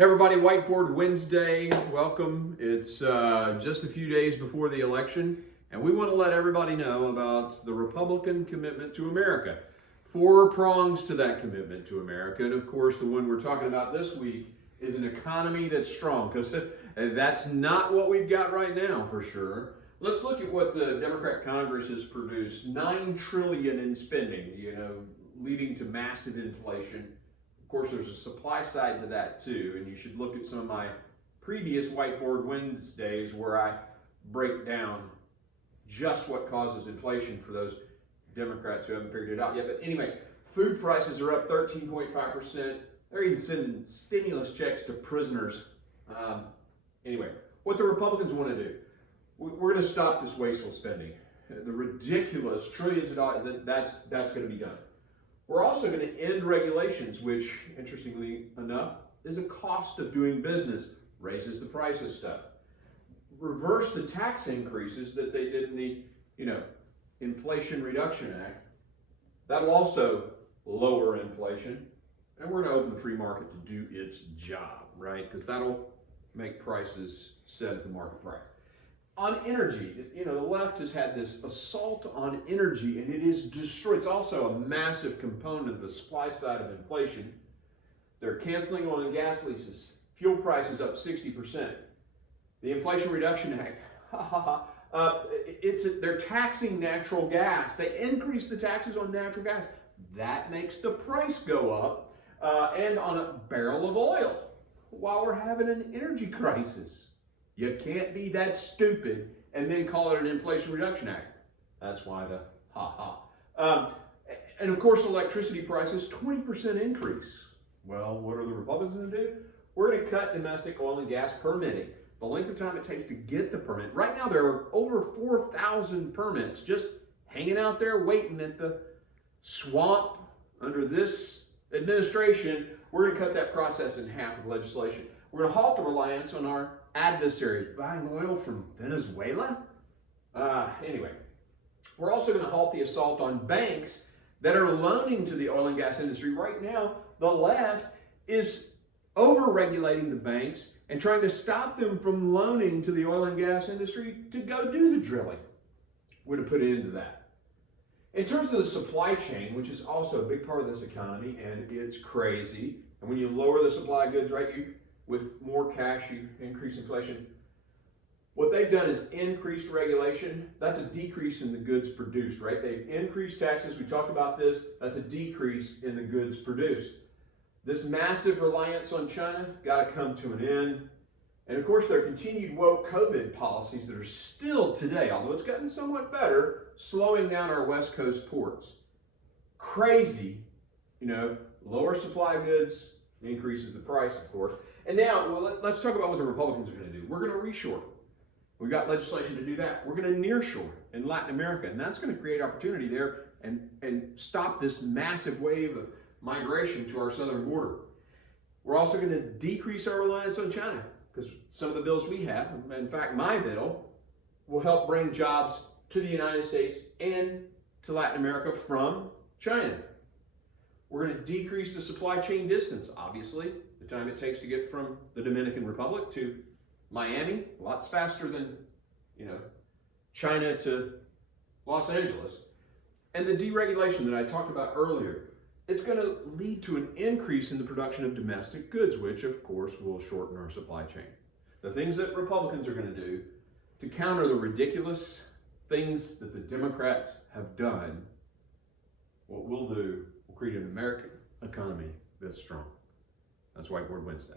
Hey everybody, Whiteboard Wednesday, welcome. It's just a few days before the election, and we want to let everybody know about the Republican commitment to America. 4 prongs to that commitment to America, and of course the one we're talking about this week is an economy that's strong, because that's not what we've got right now for sure. Let's look at what the Democrat Congress has produced. $9 trillion in spending, leading to massive inflation. Of course, there's a supply side to that too, and you should look at some of my previous Whiteboard Wednesdays where I break down just what causes inflation for those Democrats who haven't figured it out yet. But anyway, food prices are up 13.5%. They're even sending stimulus checks to prisoners. Anyway, what the Republicans want to do, we're going to stop this wasteful spending. The ridiculous trillions of dollars, that's going to be done. We're also going to end regulations, which, interestingly enough, is a cost of doing business, raises the price of stuff. Reverse the tax increases that they did in the, Inflation Reduction Act. That'll also lower inflation. And we're going to open the free market to do its job, right? Because that'll make prices set at the market price. On energy, the left has had this assault on energy, and it is destroyed. It's also a massive component of the supply side of inflation. They're canceling oil and gas leases. Fuel prices up 60%. The Inflation Reduction Act, they're taxing natural gas. They increase the taxes on natural gas. That makes the price go up, and on a barrel of oil while we're having an energy crisis. You can't be that stupid and then call it an Inflation Reduction Act. That's why the and of course, electricity prices, 20% increase. Well, what are the Republicans going to do? We're going to cut domestic oil and gas permitting. The length of time it takes to get the permit. Right now, there are over 4,000 permits just hanging out there waiting at the swamp under this administration. We're going to cut that process in half with legislation. We're going to halt the reliance on our adversaries, buying oil from Venezuela. Anyway, we're also going to halt the assault on banks that are loaning to the oil and gas industry. Right now, the left is over-regulating the banks and trying to stop them from loaning to the oil and gas industry to go do the drilling. We're going to put an end to that. In terms of the supply chain, which is also a big part of this economy, and it's crazy, and when you lower the supply of goods, right, with more cash, you increase inflation. What they've done is increased regulation. That's a decrease in the goods produced, right? They've increased taxes. We talked about this. That's a decrease in the goods produced. This massive reliance on China got to come to an end. And of course, their continued woke COVID policies that are still today, although it's gotten somewhat better, slowing down our West Coast ports. Crazy, lower supply of goods increases the price, of course. And now, let's talk about what the Republicans are going to do. We're going to reshore. We've got legislation to do that. We're going to nearshore in Latin America, and that's going to create opportunity there and stop this massive wave of migration to our southern border. We're also going to decrease our reliance on China, because some of the bills we have, in fact, my bill, will help bring jobs to the United States and to Latin America from China. We're going to decrease the supply chain distance, obviously. The time it takes to get from the Dominican Republic to Miami, lots faster than, China to Los Angeles. And the deregulation that I talked about earlier, it's going to lead to an increase in the production of domestic goods, which of course will shorten our supply chain. The things that Republicans are going to do to counter the ridiculous things that the Democrats have done, what we'll do, we'll create an American economy that's strong. That's Whiteboard Wednesday.